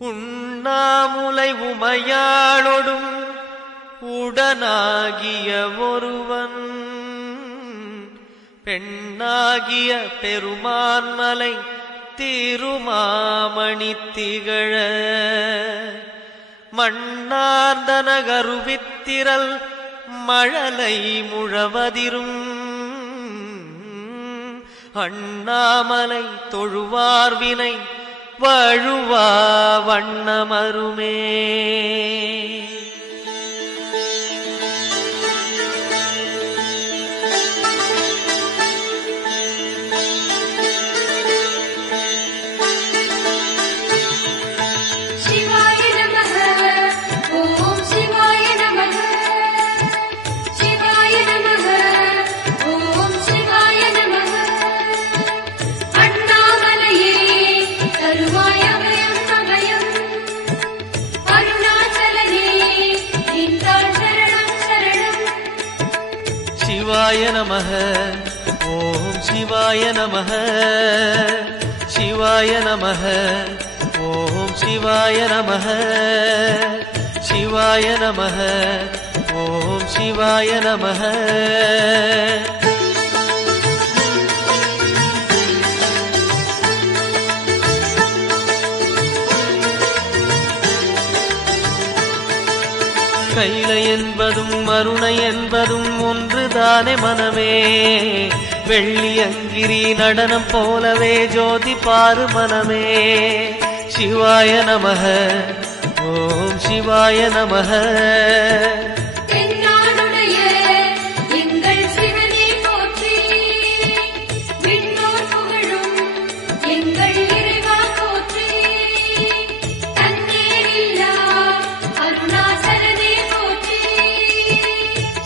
உண்ணாமுலை உமையாளொடும் உடனாகிய ஒருவன் பெண்ணாகிய பெருமான்மலை திருமாமணி திகழ மண்ணார்ந்தன கருவித்திரல் மழலை முழவதிரும் அண்ணாமலை தொழுவார்வினை வழுவா வண்ணமருமே. சிவாய நமः ஓம் சிவாய நமः சிவாய நமः ஓம் சிவாய நமः சிவாய நமः ஓம் சிவாய நமः. கைலை என்பதும் மருணை என்பதும் ஒன்றுதானே மனமே. வெள்ளி அங்கிரி நடனம் போலவே ஜோதி பாரு மனமே. சிவாய நமः ஓம் சிவாய நமः.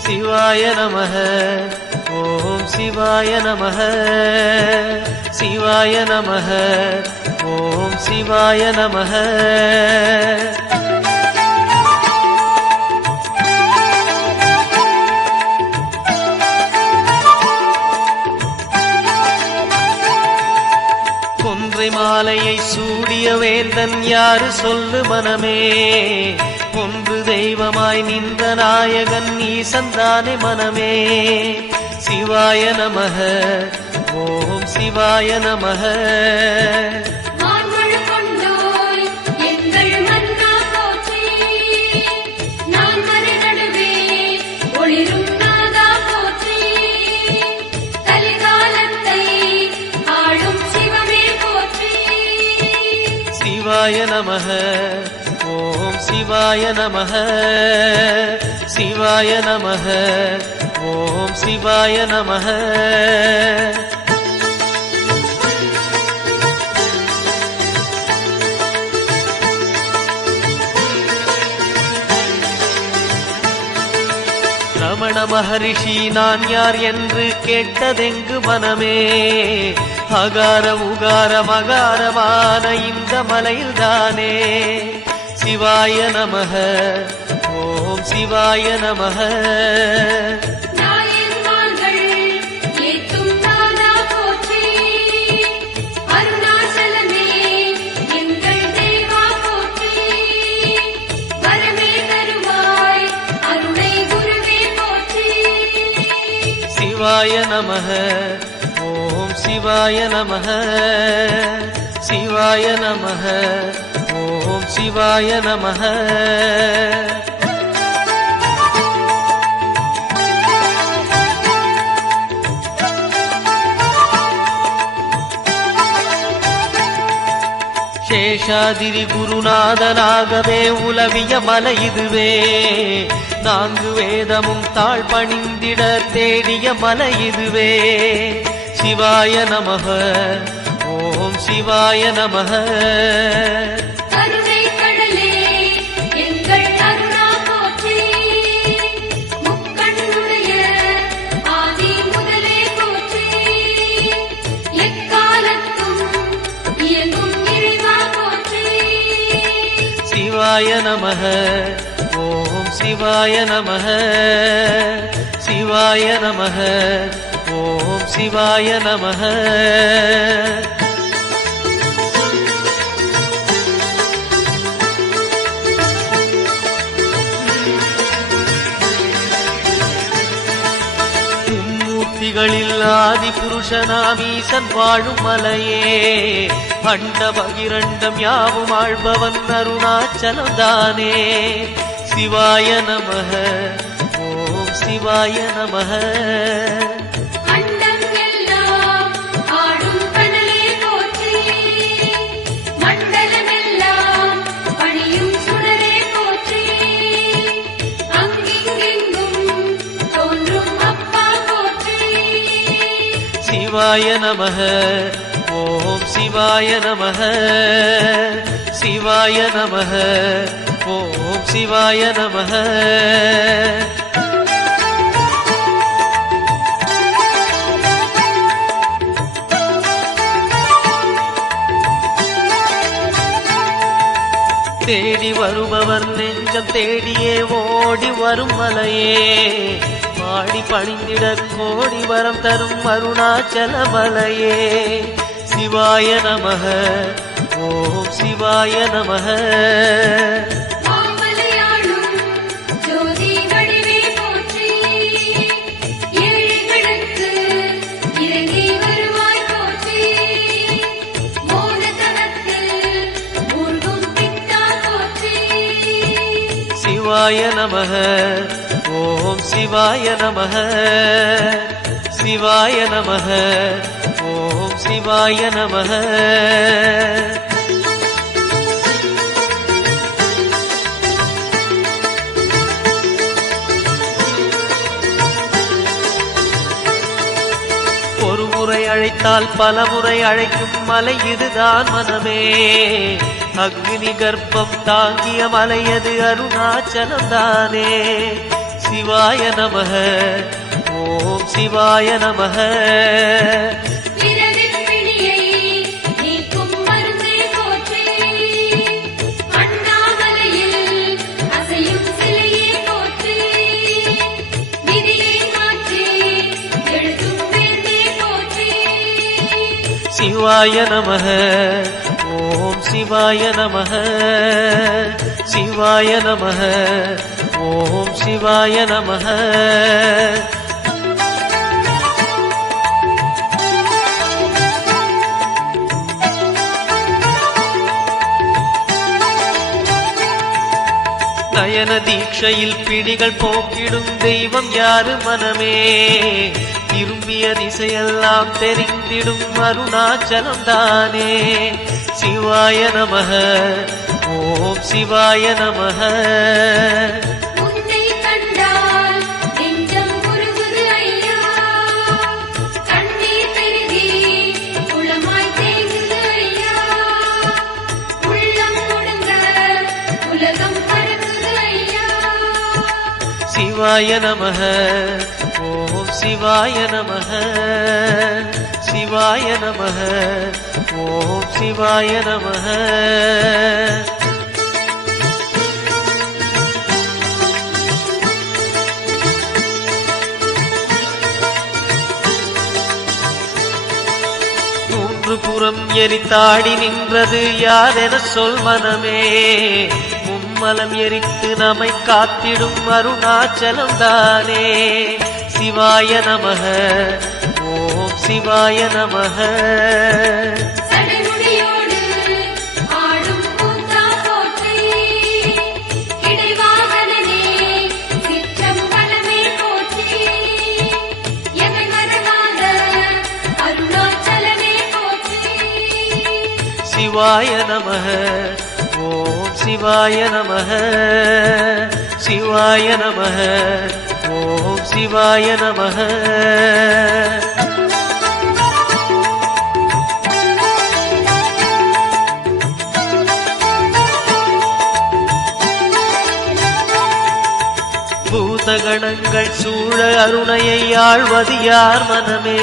சிவாய நமः ஓம் சிவாய நமः சிவாய நமः ஓம் சிவாய நமः. கொன்றை மாலையை சூடிய வேந்தன் யாரு சொல்லு மனமே. ஒன்று தெய்வமாய் நின்ற நாயகன் ஈசந்தானே மனமே. சிவாய நமः ஓம் சிவாய நமः. சிவாய நமः ஓம் சிவாய நமः சிவாய நமः ஓம் சிவாய நமः. ரமண மகரிஷி நான் யார் என்று கேட்டதெங்கு மனமே. அகார உகார மகாரமான இந்த மலையில்தானே. சிவாய நமः ஓம் சிவாய நமः. சிவாய நமः ஓம் சிவாய நமः சிவாய நமः ஓம் சிவாய நமः. சேஷாதிரி குருநாதனாகவே உலவிய மலை இதுவே. நான்கு வேதமும் தாழ் பணிந்திட தேடிய மலை இதுவே. சிவாய நமः ஓம் சிவாய நமः. சிவாய நமः ஓம் சிவாய நமः சிவாய நமः ஓம் சிவாய நமः. புவிகளில் ஆதி புருஷனாம் ஈசன் வாழும் மலையே அண்ட பகிரண்டம் யாவும் ஆழ்பவன் அருணாச்சலம் தானே. சிவாய நமஹ ஓம் சிவாய நமஹ. சிவாய நமஹ ஓம் சிவாய நமஹ. சிவாய நமஹ ஓம் சிவாய நமஹ. தேடி வருபவர் நெஞ்சம் தேடியே ஓடி வரும் மலையே பாடி பணிந்திட கோடி வரம் தரும் அருணாச்சல மலையே. சிவாய நமஹ ஓம் சிவாய நமஹ. சிவாய நமஹ ஓம் சிவாய நமஹ. சிவாய நமஹ ஓம் சிவாய நமஹ. ஒரு முறை அழைத்தால் பல முறை அழைக்கும் மலை இதுதான் மனமே. அக்னி கர்ப்பம் தாங்கிய மலையது அருணாச்சலம் தானே. சிவாய நமஹ ஓம் சிவாய நமஹ. சிவாய நமஹ ஓம் சிவாய நமஹ. சிவாய நமஹ ஓம் சிவாய நமஹ. நயன தீட்சையில் பிடிகள் போக்கிடும் தெய்வம் யாரு மனமே. விரும்பிய திசையெல்லாம் தெரிந்திடும் அருணாச்சலம் தானே. சிவாய நமஹ ஓம் சிவாய நமஹ. சிவாய நமஹ ஓம் சிவாய நமஹ. சிவாய நமஹ ஓம் சிவாய நமஹ. மூன்று புறம் எரித்தாடி நின்றது யாரென சொல் மனமே. மும்மலம் எரித்து நம்மை காத்திடும் அருணாச்சலம் தானே. சிவாய நமஹ ஓம் சிவாய நமஹ. சிவாய நமஹ ஓம் சிவாய நமஹ. சிவாய நமஹ ஓம் சிவாய நமஹ. பூதகணங்கள் சூழ அருணையை ஆழ்வது யார் மனமே.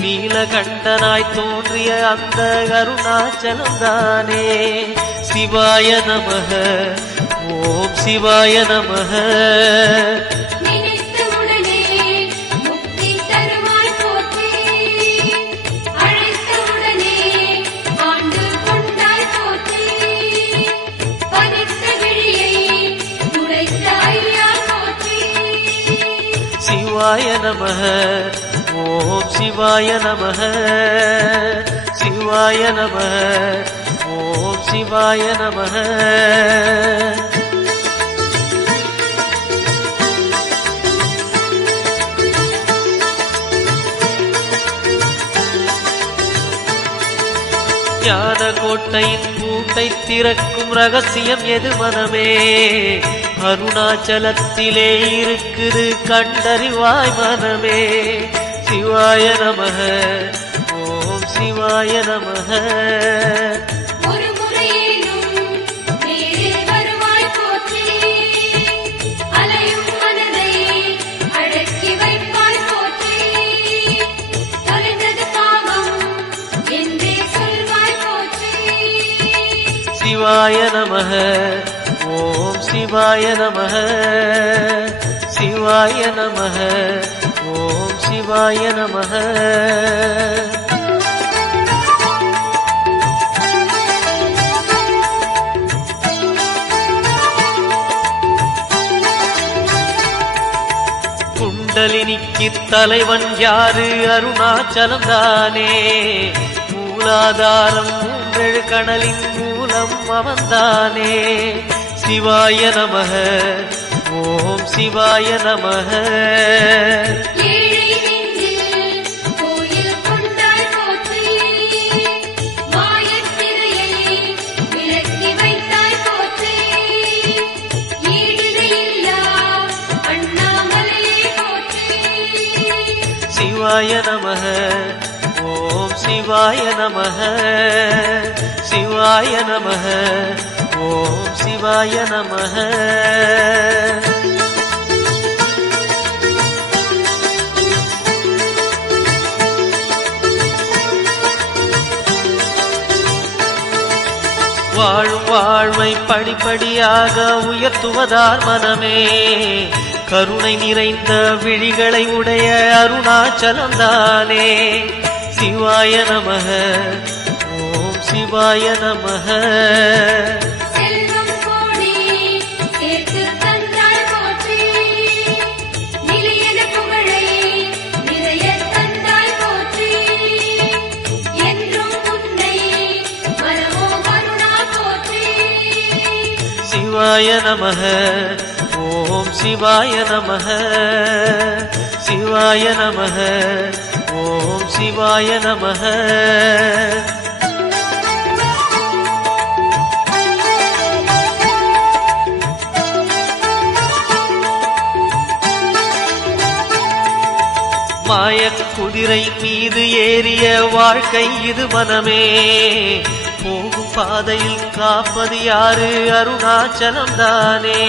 நீலகண்டனாய் தோன்றிய அந்த அருணாச்சலம் தானே. சிவாய நமஹ ஓம் சிவாய நமஹ. சிவாய நமஹ சிவாய நமः சிவாய நமः ஓம் சிவாய நமः. ஞான கோட்டையின் பூட்டை திறக்கும் ரகசியம் எது மனமே? அருணாச்சலத்திலே இருக்குது கண்டறிவாய் மனமே. சிவாய நமः ஓம் சிவாய நமः. சிவாய நமः ஓம் சிவாய நமः சிவாய நமः ஓம் சிவாய நமः. குண்டலினிக்கு தலைவன் யாரு? அருணாச்சலம் தானே. மூலாதாரம் மூன்றெழு கடலின் மூலம் அவன்தானே. சிவாய நமः ஓம் சிவாய நமः. சிவாய நமः ஓம் சிவாய நமः சிவாய நமः ஓம் சிவாய நமः. வாழும் வாழ்வை படிப்படியாக உயர்த்துவதார் மனமே. கருணை நிறைந்த விழிகளை உடைய அருணாச்சலம் தானே. சிவாய நமः ஓம் சிவாய நமः. சிவாய நமः ஓம் சிவாய நமः சிவாய நமः ஓம் சிவாய நமः. மாயக் குதிரை மீது ஏறிய வாழ்க்கை இது மனமே. போகும் பாதையில் காப்பது யாரு? அருணாச்சலம் தானே.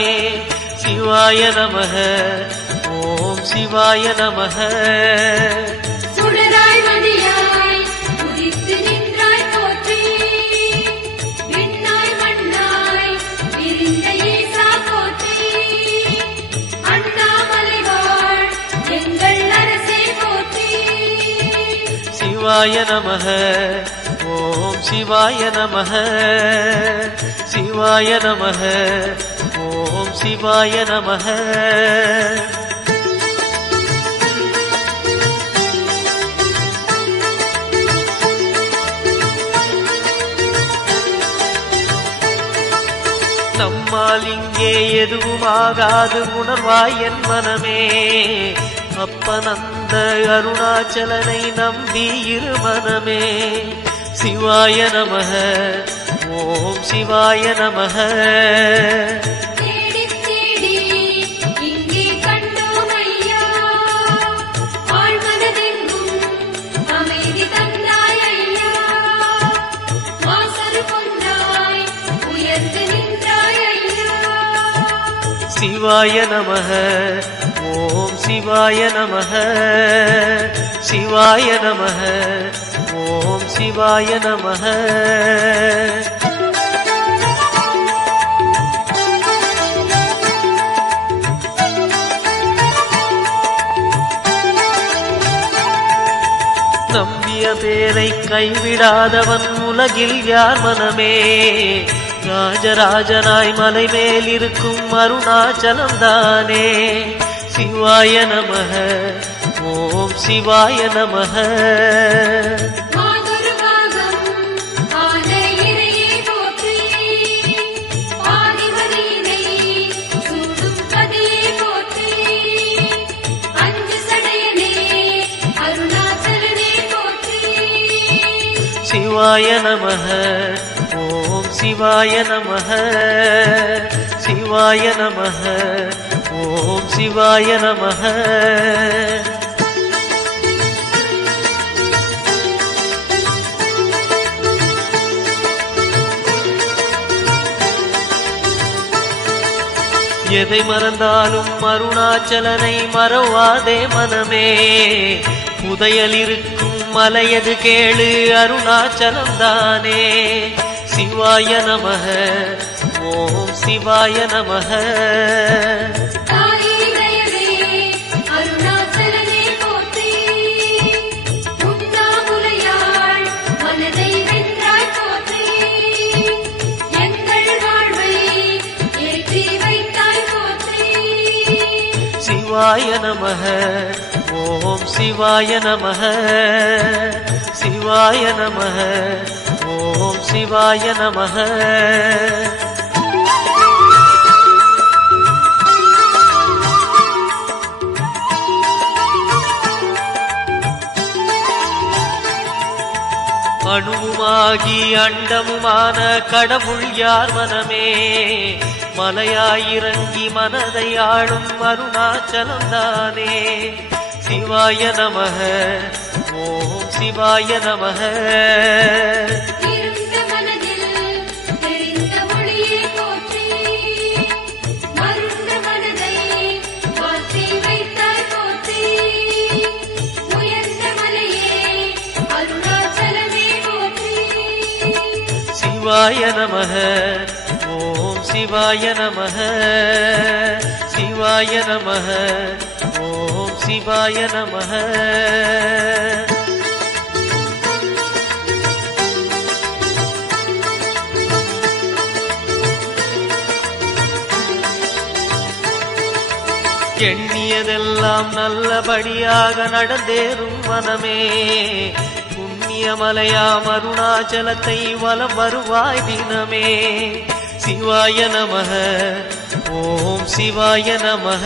சிவாய நமः ஓம் சிவாய நமः. சிவாய நமः ஓம் சிவாய நமः சிவாய நமः ஓம் சிவாய நமः. நம்மால் இங்கே எதுவும் ஆகாது உணர்வாய் என் மனமே. அப்பனந்த அருணாச்சலனை நம்பி இரு மனமே. சிவாய நமः ஓம் சிவாய நமः. சிவாய நமः ஓம் சிவாய நமः சிவாய நமः ஓம் சிவாய நமः. நம்பிய பேரை கைவிடாதவன் உலகில் யார் மனமே. ராஜராஜனாய் மலை மேல் இருக்கும் அருணாச்சலம் தானே. சிவாய நமः ஓம் சிவாய நமः. சிவாய நமः. ஓம் சிவாய நமः. சிவாய நமः. ஓம் சிவாய நமः. எதை மறந்தாலும் அருணாச்சலனை மறவாதே மனமே. புதையல் இருக்கும் மலையது கேளு அருணாச்சலம் தானே. சிவாய நமः. ஓம் சிவாய நமः. சிவாய நமः. ஓம் சிவாய நமः. சிவாய நமः. ஓம் சிவாய நமः. அணுவுமாகி அண்டமுமான கடவுள் யார் மனமே. மலையாயிறங்கி மனதை ஆளும் அருணாச்சலம் தானே. சிவாய நமः. ஓம் சிவாய நமः. சிவாய நமः. ஓம் சிவாய நமः. சிவாய நமः. ஓம் சிவாய நமः. எண்ணியதெல்லாம் நல்லபடியாக நடந்தேறும் மனமே. புண்ணியமலையாம் அருணாச்சலத்தை வலம் வருவாய் தினமே. சிவாய நமः. ஓம் சிவாய நமः.